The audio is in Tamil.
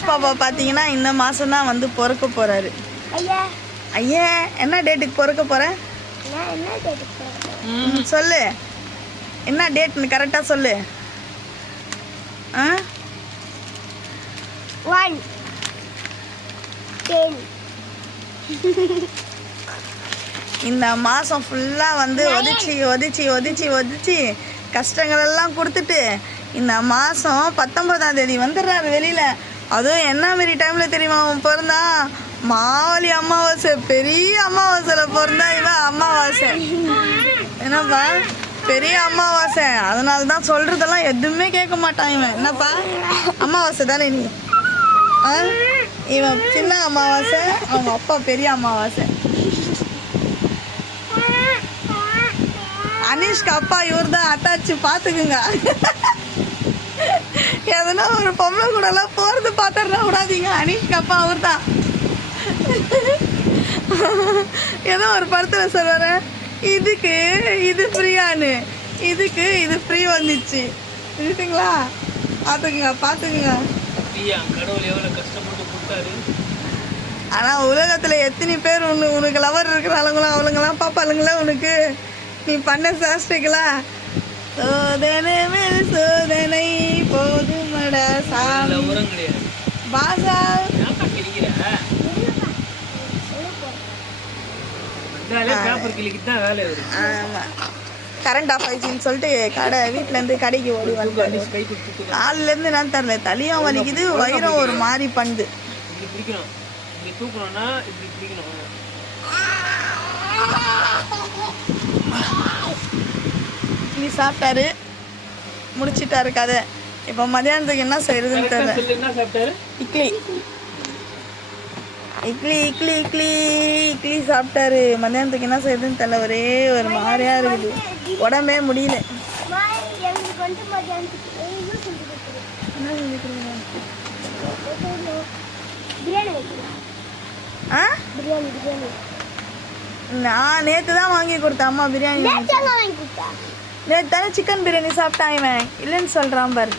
அனீஷ் பாப்பா பார்த்தீங்கன்னா இந்த மாதம் தான் வந்து பிறக்க போகிறாரு. ஐயா என்ன டேட்டுக்கு பிறக்க போகிறேன் சொல்லு. என்ன டேட்னு கரெக்டாக சொல்லு. ஆ 1/10. இந்த மாதம் ஃபுல்லாக வந்து ஒதிச்சு கஷ்டங்கள் எல்லாம் கொடுத்துட்டு இந்த மாதம் 19ஆம் தேதி வந்துடுறாரு வெளியில். அதுவும் என்ன மாரி டைமில் தெரியுமா அவன் பிறந்தா? மாவலி அமாவாசை, பெரிய அமாவாசையில் பிறந்தா இவன் அமாவாசை. என்னப்பா பெரிய அமாவாசை, அதனால தான் சொல்கிறதெல்லாம் எதுவுமே கேட்க மாட்டான் இவன். என்னப்பா அமாவாசை தானே நீ? இவன் சின்ன அமாவாசை, அவங்க அப்பா பெரிய அமாவாசை. அனீஷ்க்கு அப்பா இவர் தான் அட்டாச்சு, பார்த்துக்குங்க. எதனா ஒரு பொம்பளை கூட எல்லாம் போகிறது பார்த்துடா விடாதீங்க. அனீஷ்க்கு அப்பா அவர் தான். ஏதோ ஒரு படத்தில் சொல்லுவார், இதுக்கு இது ஃப்ரீயானு, இதுக்கு இது ஃப்ரீ வந்துச்சு. இருக்குங்களா? பார்த்துக்குங்க. ஆனால் உலகத்தில் எத்தனை பேர் உனக்கு லவர் இருக்கிறாளுங்களோ அவளுங்களாம் பார்ப்பாளுங்களா உனக்கு? நீ பண்ண சாஸ்திரிகளா? சோதனை மேல் சோதனை போதுமடா சாமி பாசா. கரண்ட் ஆஃப் ஆயிடுச்சின்னு சொல்லிட்டு வீட்டிலேருந்து கடைக்கு ஓடி வந்து நாலுலேருந்து நான் தரல. தலையும் வலிக்குது, வயிறும் ஒரு மாதிரி பண்ணுது. இட்லி சாப்பிட்டாரு, முடிச்சிட்டாரு கதை. இப்போ மதியானத்துக்கு என்ன செய்யறதுன்னு தெரியல. இட்லி இட்லி இட்லி இட்லி இட்லி சாப்பிட்டாரு. மதியானத்துக்கு என்ன செய்யறதுன்னு தெரியல, ஒரே ஒரு மாதிரியா இருக்குது, உடம்பே முடியல. நான் நேற்று தான் வாங்கி கொடுத்தேன் அம்மா பிரியாணி. நேற்று தானே சிக்கன் பிரியாணி சாப்பிட்டான் இவன், இல்லைன்னு சொல்கிறான் பாரு.